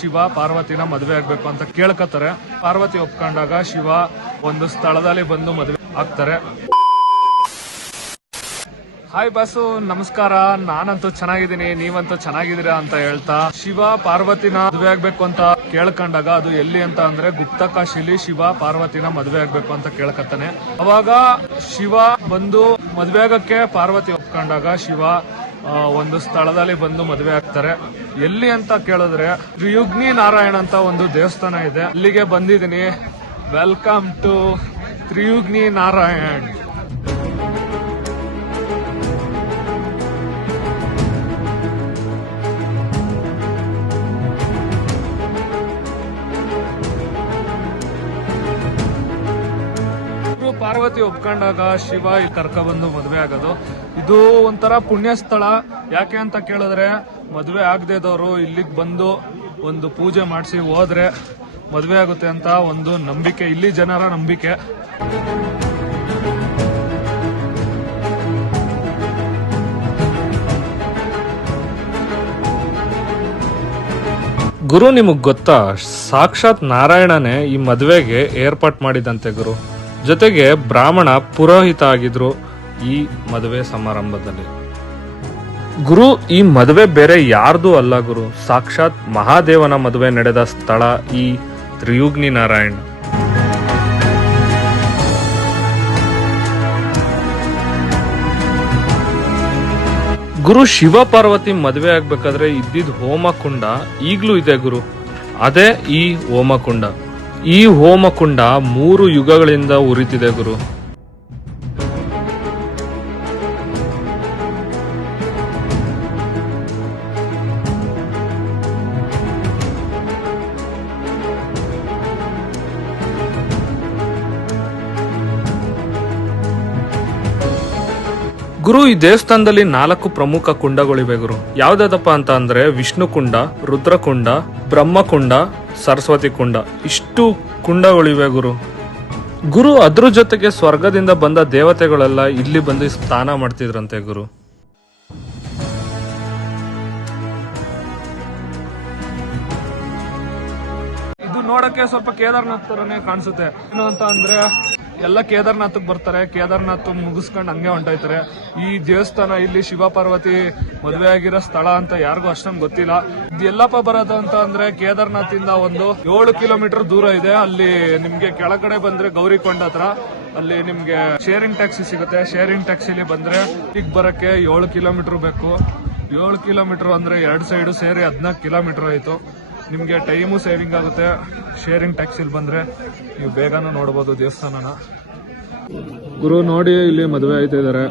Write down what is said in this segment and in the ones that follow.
ಶಿವ, ಪಾರ್ವತಿನ ಮದುವೆ ಆಗ್ಬೇಕು ಅಂತ ಕೇಳ್ಕೊತಾರೆ ಪಾರ್ವತಿ ಒಪ್ಕೊಂಡಾಗ ಶಿವ ಒಂದು ಸ್ಥಳದಲ್ಲಿ ಬಂದು ಮದುವೆ ಆಗ್ತಾರೆ. ಹಾಯ್ ಬಾಸು ನಮಸ್ಕಾರ. ನಾನಂತೂ ಚೆನ್ನಾಗಿದ್ದೀನಿ. ನೀವಂತೂ ಚೆನ್ನಾಗಿದ್ದೀರಾ ಅಂತ ಹೇಳ್ತಾ, ಶಿವ, ಪಾರ್ವತಿನ ಮದುವೆ ಆಗ್ಬೇಕು ಅಂತ ಕೇಳ್ಕೊಂಡಾಗ ಅದು ಎಲ್ಲಿ ಅಂತ ಅಂದ್ರೆ ಗುಪ್ತಕಾಶಿಲಿ ಶಿವ, ಪಾರ್ವತಿನ ಮದುವೆ ಆಗ್ಬೇಕು ಅಂತ ಕೇಳ್ಕತ್ತಾನೆ. ಅವಾಗ ಶಿವ ಬಂದು ಮದುವೆ ಆಗಕ್ಕೆ ಪಾರ್ವತಿ ಒಪ್ಕೊಂಡಾಗ ಶಿವ ಒಂದು ಸ್ಥಳದಲ್ಲಿ ಬಂದು ಮದುವೆ ಆಗ್ತಾರೆ. ಎಲ್ಲಿ ಅಂತ ಕೇಳಿದ್ರೆ ತ್ರಿಯುಗ್ನಿ ನಾರಾಯಣ ಅಂತ ಒಂದು ದೇವಸ್ಥಾನ ಇದೆ. ಅಲ್ಲಿಗೆ ಬಂದಿದ್ದೀನಿ. Welcome to Triyuginarayan. ಪಾರ್ವತಿ ಒಪ್ಕೊಂಡಾಗ ಶಿವ ಇಲ್ಲಿ ಕರ್ಕೊಬಂದು ಮದುವೆ ಆಗೋದು. ಇದು ಒಂಥರ ಪುಣ್ಯ ಸ್ಥಳ ಯಾಕೆ ಅಂತ ಕೇಳಿದ್ರೆ, ಮದುವೆ ಆಗದೇದವರು ಇಲ್ಲಿಗೆ ಬಂದು ಒಂದು ಪೂಜೆ ಮಾಡಿಸಿ ಹೋದ್ರೆ ಮದುವೆ ಆಗುತ್ತೆ ಅಂತ ಒಂದು ನಂಬಿಕೆ. ಇಲ್ಲಿ ಜನರ ನಂಬಿಕೆ. ಗುರು, ನಿಮಗೆ ಗೊತ್ತಾ? ಸಾಕ್ಷಾತ್ ನಾರಾಯಣನೇ ಈ ಮದುವೆಗೆ ಏರ್ಪಾಟ್ ಮಾಡಿದಂತೆ ಗುರು. ಜೊತೆಗೆ ಬ್ರಾಹ್ಮಣ ಪುರೋಹಿತ ಆಗಿದ್ರು ಈ ಮದುವೆ ಸಮಾರಂಭದಲ್ಲಿ. ಗುರು, ಈ ಮದುವೆ ಬೇರೆ ಯಾರ್ದು ಅಲ್ಲ ಗುರು. ಸಾಕ್ಷಾತ್ ಮಹಾದೇವನ ಮದುವೆ ನಡೆದ ಸ್ಥಳ ಈ ತ್ರಿಯುಗ್ನಿ ನಾರಾಯಣ್. ಗುರು, ಶಿವ ಪಾರ್ವತಿ ಮದುವೆ ಆಗ್ಬೇಕಾದ್ರೆ ಇದ್ದಿದ್ ಹೋಮಕುಂಡ ಈಗ್ಲೂ ಇದೆ ಗುರು. ಅದೇ ಈ ಹೋಮಕುಂಡ. ಈ ಹೋಮಕುಂಡ ಮೂರು ಯುಗಗಳಿಂದ ಉರಿತಿದೆ, ಗುರು. ಗುರು, ಈ ದೇವಸ್ಥಾನದಲ್ಲಿ ನಾಲ್ಕು ಪ್ರಮುಖ ಕುಂಡಗಳಿವೆ, ಗುರು. ಯಾವ್ದಾದಪ್ಪ ಅಂತ ಅಂದ್ರೆ ವಿಷ್ಣು ಕುಂಡ ರುದ್ರಕುಂಡ, ಬ್ರಹ್ಮಕುಂಡ ಸರಸ್ವತಿ ಕುಂಡ. ಇಷ್ಟು ಕುಂಡಗಳಿವೆ ಗುರು. ಗುರು ಅದ್ರ ಜೊತೆಗೆ ಸ್ವರ್ಗದಿಂದ ಬಂದ ದೇವತೆಗಳೆಲ್ಲ ಇಲ್ಲಿ ಬಂದು ಸ್ನಾನ ಮಾಡ್ತಿದ್ರಂತೆ ಗುರು. ಇದು ನೋಡಕ್ಕೆ ಸ್ವಲ್ಪ ಕೇದಾರ್ನಾಥ್ ತರನೇ ಕಾಣಿಸುತ್ತೆ. ಏನು ಅಂತ ಅಂದ್ರೆ ಎಲ್ಲ ಕೇದಾರ್ನಾಥಕ್ ಬರ್ತಾರೆ. ಕೇದಾರ್ನಾಥ್ ಮುಗಿಸ್ಕೊಂಡು ಹಂಗೆ ಹೊಂಟೋಯ್ತಾರೆ. ಈ ದೇವಸ್ಥಾನ, ಇಲ್ಲಿ ಶಿವ ಪಾರ್ವತಿ ಮದುವೆ ಆಗಿರೋ ಸ್ಥಳ ಅಂತ ಯಾರಿಗೂ ಅಷ್ಟೊಂದು ಗೊತ್ತಿಲ್ಲ. ಎಲ್ಲಪ್ಪ ಬರೋದು ಅಂತ ಅಂದ್ರೆ ಕೇದಾರ್ನಾಥ್ ಇಂದ ಒಂದು ಏಳು ಕಿಲೋಮೀಟರ್ ದೂರ ಇದೆ. ಅಲ್ಲಿ ನಿಮ್ಗೆ ಕೆಳಗಡೆ ಬಂದ್ರೆ ಗೌರಿಕೊಂಡ ಹತ್ರ. ಅಲ್ಲಿ ನಿಮ್ಗೆ ಶೇರಿಂಗ್ ಟ್ಯಾಕ್ಸಿ ಸಿಗುತ್ತೆ. ಶೇರಿಂಗ್ ಟ್ಯಾಕ್ಸಿಲಿ ಬಂದ್ರೆ ಈಗ ಬರಕ್ಕೆ ಏಳು ಕಿಲೋಮೀಟರ್ ಬೇಕು. ಏಳು ಕಿಲೋಮೀಟರ್ ಅಂದ್ರೆ ಎರಡು ಸೈಡು ಸೇರಿ ಹದಿನಾಲ್ಕು ಕಿಲೋಮೀಟರ್ ಆಯ್ತು. ನಿಮಗೆ ಟೈಮು ಸೇವಿಂಗ್ ಆಗುತ್ತೆ. ಶೇರಿಂಗ್ ಟ್ಯಾಕ್ಸಿಲಿ ಬಂದ್ರೆ ನೀವು ಬೇಗನೂ ನೋಡ್ಬೋದು ದೇವಸ್ಥಾನನ. ಗುರು ನೋಡಿ ಇಲ್ಲಿ ಮದುವೆ ಆಯ್ತಾ ಇದಾರೆ.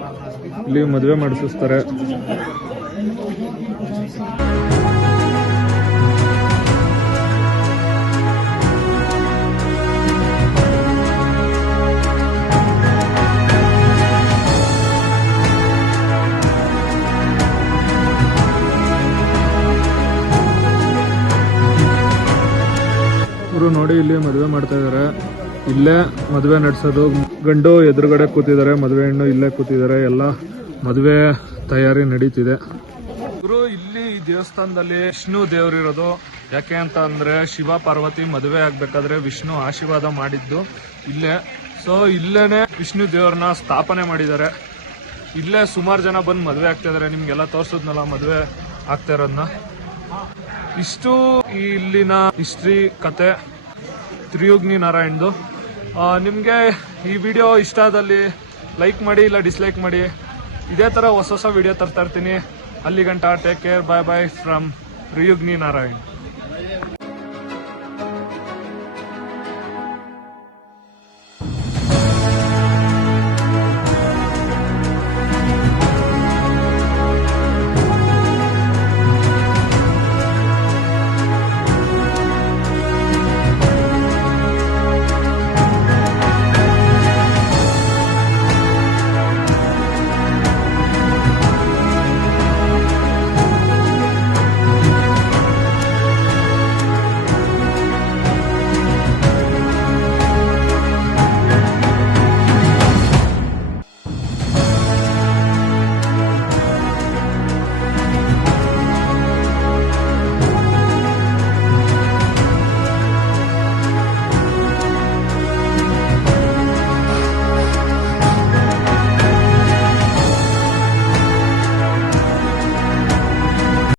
ಇಲ್ಲಿ ಮದುವೆ ಮಾಡಿಸ್ತಾರೆ ಇವರು ನೋಡಿ ಇಲ್ಲಿ ಮದುವೆ ಮಾಡ್ತಾ ಇದಾರೆ. ಇಲ್ಲೇ ಮದುವೆ ನಡೆಸೋದು. ಗಂಡು ಎದುರುಗಡೆ ಕೂತಿದ್ದಾರೆ, ಮದುವೆ ಹೆಣ್ಣು ಇಲ್ಲೇ ಕೂತಿದ್ದಾರೆ. ಎಲ್ಲ ಮದುವೆ ತಯಾರಿ ನಡೀತಿದೆ. ಗುರು, ಇಲ್ಲಿ ದೇವಸ್ಥಾನದಲ್ಲಿ ವಿಷ್ಣು ದೇವರಿರೋದು ಯಾಕೆ ಅಂತ ಅಂದ್ರೆ, ಶಿವ ಪಾರ್ವತಿ ಮದುವೆ ಆಗ್ಬೇಕಾದ್ರೆ ವಿಷ್ಣು ಆಶೀರ್ವಾದ ಮಾಡಿದ್ದು ಇಲ್ಲೇ. ಸೊ ಇಲ್ಲೇನೆ ವಿಷ್ಣು ದೇವ್ರನ್ನ ಸ್ಥಾಪನೆ ಮಾಡಿದ್ದಾರೆ. ಇಲ್ಲೇ ಸುಮಾರು ಜನ ಬಂದು ಮದುವೆ ಆಗ್ತಾ ಇದಾರೆ. ನಿಮ್ಗೆಲ್ಲ ತೋರ್ಸದ್ನಲ್ಲ ಮದುವೆ ಆಗ್ತಾ ಇರೋದನ್ನ ಇಷ್ಟು ಇಲ್ಲಿನ ಹಿಸ್ಟ್ರಿ, ಕತೆ, ತ್ರಿಯುಗ್ನಿ ನಾರಾಯಣ್ದು. ನಿಮಗೆ ಈ ವಿಡಿಯೋ ಇಷ್ಟ ಆದಲ್ಲಿ ಲೈಕ್ ಮಾಡಿ, ಇಲ್ಲ ಡಿಸ್ಲೈಕ್ ಮಾಡಿ. ಇದೇ ಥರ ಹೊಸ ಹೊಸ ವಿಡಿಯೋ ತರ್ತಾ ಇರ್ತೀನಿ. ಅಲ್ಲಿ ಗಂಟ take care bye bye from Triyuginarayan.